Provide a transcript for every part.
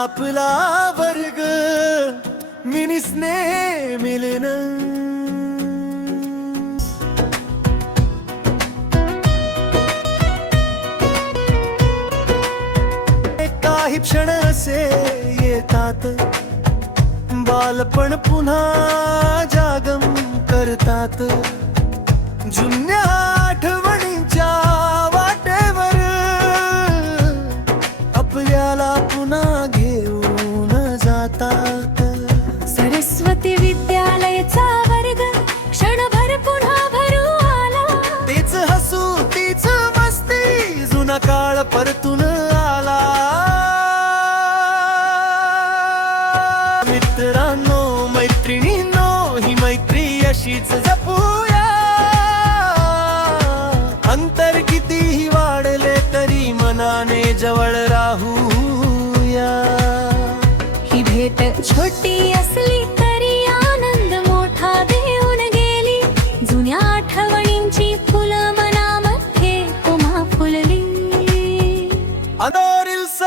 आपला वर्ग मिनिसने मिलन. काही क्षण असे येतात, बालपण पुन्हा जागम करतात. जुन्या आठवणींच्या वाटेवर आपल्याला पुन्हा घेऊन जातात. सरस्वती विद्यालयाचा वर्ग क्षणभर पुन्हा भरू आला. तीच हसू तीच मस्ती, जुना काळ परतून आला. मित्रांनो मैत्रिणींनो, ही मैत्री अशीच जपूया. अंतर कितीही वाढले तरी मनाने जवळ राहूया. ही भेट छोटी असली तरी आनंद मोठा देऊन गेली. जुन्या आठवणींची फुलं मनामध्ये पुन्हा फुलली. अनोरिल्स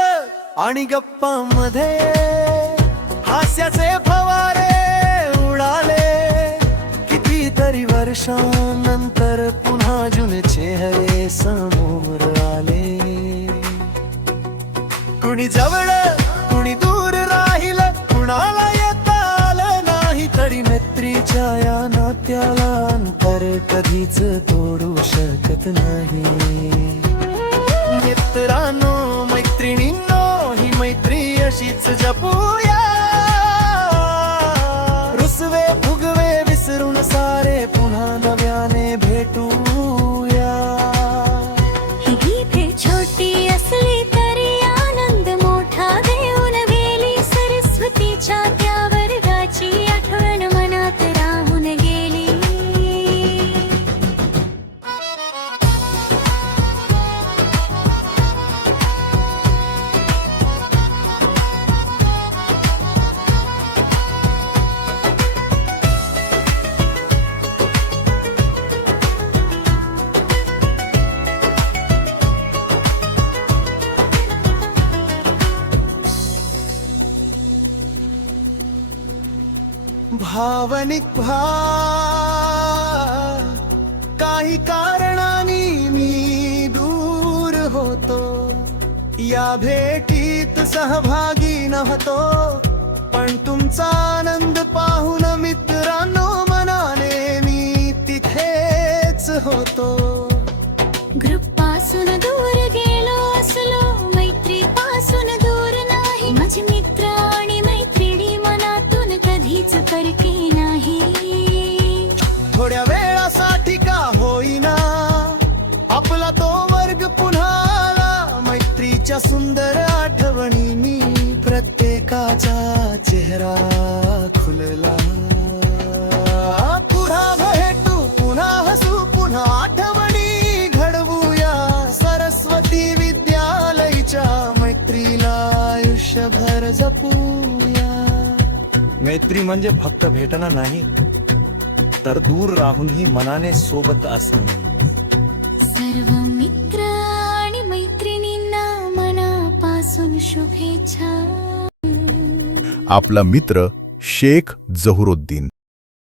आणि गप्पांमध्ये हास्याचे फवारे उडाले. कितीतरी वर्षांनंतर पुन्हा जुने चेहरे समोर आले. कुणी जवळ कुणी दूर राहिलं, कुणाला येता आलं नाही, तरी मैत्रीच्या या नात्याला अंतर कधीच तोडू शकत नाही. मित्रांनो मैत्रिणींनो, ही मैत्री अशीच जपूया. रुसवे फुगवे विसरून सारे पुन्हा नव्याने भेटूया. ही भेट छोटी असली तरी आनंद मोठा देऊन गेली. सरस्वतीच्या त्या वर्गाची आठवण मनात राहून गेली. भावनिक काही कारणांनी मी दूर होतो. या भेटीत सहभागी नव्हतो, पण तुमचा आनंद पाहून मित्रांनो मनाने मी तिथेच होतो. ग्रुप पासून दूर गेलो असलो, मैत्री पासून दूर नाही. माझे मित्र आणि मैत्रिणी मनातून कधीच परके नाही. थोड्या वेळासाठी का होईना आपला तो वर्ग पुन्हा आला. मैत्रीच्या सुंदर आठवणींनी प्रत्येकाचा चेहरा खुलला. पुन्हा भेटू पुन्हा हसू पुन्हा आठवणी घडवूया. सरस्वती विद्यालयाच्या मैत्रीला आयुष्यभर जपूया. मैत्री म्हणजे फक्त भेटणं नाही, तर दूर राहूनही मनाने सोबत असणं. सर्व मित्र आणि मैत्रिणींना मनापासून शुभेच्छा. आपला मित्र शेख जहुरुद्दीन.